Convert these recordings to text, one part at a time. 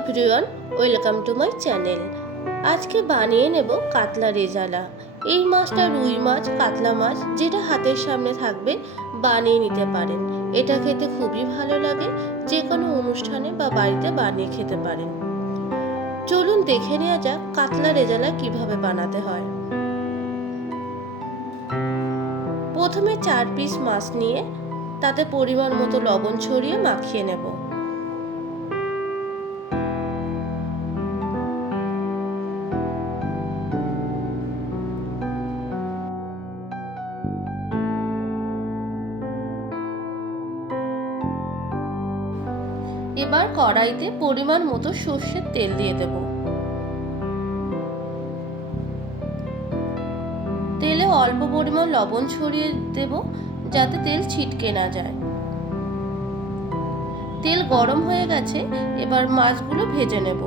Everyone, welcome to my channel. আজকে বানিয়ে নেব কাতলা রেজালা। এই মাছটা রুই মাছ, কাতলা মাছ যেটা হাতের সামনে থাকবে বানিয়ে নিতে পারেন। এটা খেতে খুবই ভালো লাগে, যে কোনো অনুষ্ঠানে বা বাড়িতে বানিয়ে খেতে পারেন। চলুন দেখে নেওয়া যাক কাতলা রেজালা কিভাবে বানাতে হয়। প্রথমে 4 পিস মাছ নিয়ে তাতে পরিমাণ মতো লবণ ছড়িয়ে মাখিয়ে নেব। এবার কড়াইতে পরিমাণ মতো সর্ষের তেল দিয়ে দেব। তেলে অল্প পরিমাণ লবণ ছড়িয়ে দেব যাতে তেল ছিটকে না যায়। তেল গরম হয়ে গেছে, এবার মাছগুলো ভেজে নেব।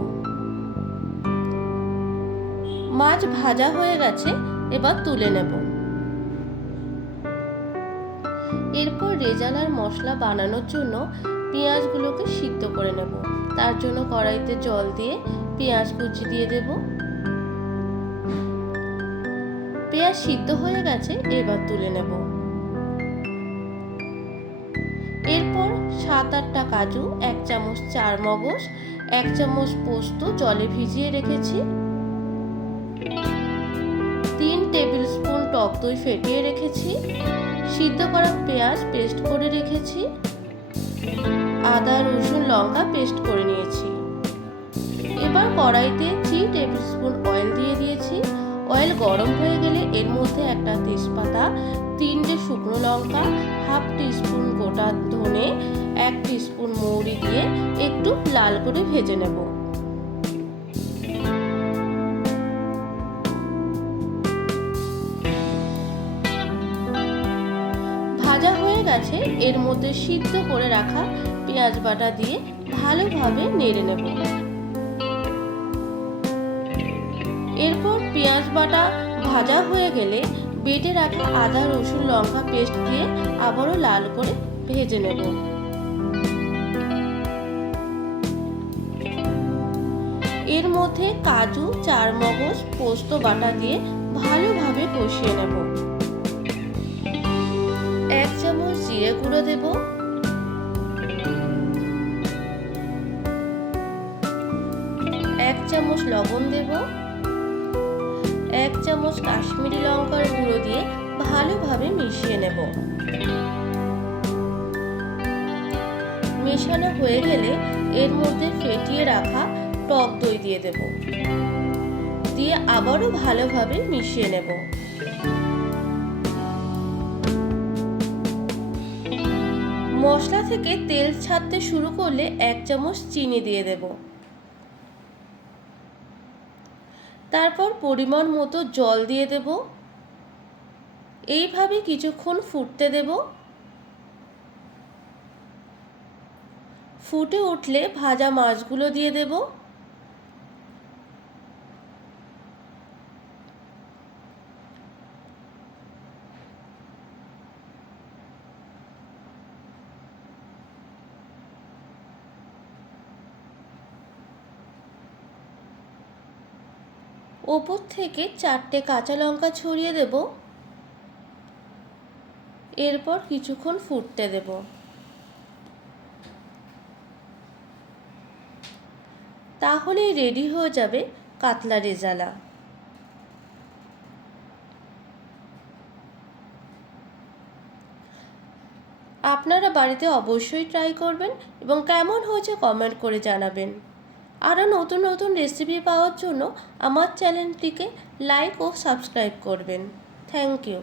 মাছ ভাজা হয়ে গেছে, এবার তুলে নেব। এরপর রেজালার মশলা বানানোর জন্য পেঁয়াজগুলোকে সিদ্ধ করে নেব। তার জন্য কড়াইতে জল দিয়ে পেঁয়াজ কুচি দিয়ে দেব। পেঁয়াজ সিদ্ধ হয়ে গেছে, এবার তুলে নেব। এরপর 7-8টা কাজু, 1 চামচ চারমগজ, 1 চামচ পোস্ত জলে ভিজিয়ে রেখেছি, 3 টেবিল স্পুন টক দই ফেটিয়ে রেখেছি, সিদ্ধ করা পেঁয়াজ পেস্ট করে রেখেছি, আদা রসুন লঙ্কা পেস্ট করে নিয়েছি। এবার কড়াইতে 3 টেবিল স্পুন অয়েল দিয়ে দিয়েছি। অয়েল গরম হয়ে গেলে এর মধ্যে একটা তেজপাতা, 3টে শুকনো লঙ্কা, হাফ টিস্পুন গোটা ধনে, 1 টিস্পুন মৌরি দিয়ে একটু লাল করে ভেজে নেব। ভাজা হয়ে গেছে, এর মধ্যে সিদ্ধ করে রাখা পেঁয়াজ বাটা দিয়ে ভালোভাবে নেড়ে নেব। এরপর পেঁয়াজ বাটা ভাজা হয়ে গেলে বেটে রাখা আদা রসুন লঙ্কা পেস্ট দিয়ে আবারও লাল করে ভেজে নেব। এর মধ্যে কাজু, চারমগজ, পোস্ত বাটা দিয়ে ভালোভাবে কষিয়ে নেব। 1 চামচ জিরে গুঁড়ো দেব, 1 চামচ লবণ দেব, 1 চামচ কাশ্মীরি লঙ্কার গুঁড়ো দিয়ে ভালোভাবে মিশিয়ে নেব। মেশানো হয়ে গেলে এর মধ্যে ফেটিয়ে রাখা টক দই দিয়ে দেব, দিয়ে আবারও ভালোভাবে মিশিয়ে নেব। মশলা থেকে তেল ছাড়তে শুরু করলে 1 চামচ চিনি দিয়ে দেব। তারপর পরিমাণ মতো জল দিয়ে দেব। এইভাবে কিছুক্ষণ ফুটতে দেব। ফুটে উঠলে ভাজা মাছগুলো দিয়ে দেব। ওপর থেকে 4টে কাঁচা লঙ্কা ছড়িয়ে দেব। এরপর কিছুক্ষণ ফুটতে দেব। তাহলেই রেডি হয়ে যাবে কাতলা রেজালা। আপনারা বাড়িতে অবশ্যই ট্রাই করবেন এবং কেমন হয়েছে কমেন্ট করে জানাবেন। আরও নতুন নতুন রেসিপি পাওয়ার জন্য আমার চ্যানেলটিকে লাইক ও সাবস্ক্রাইব করবেন। Thank you.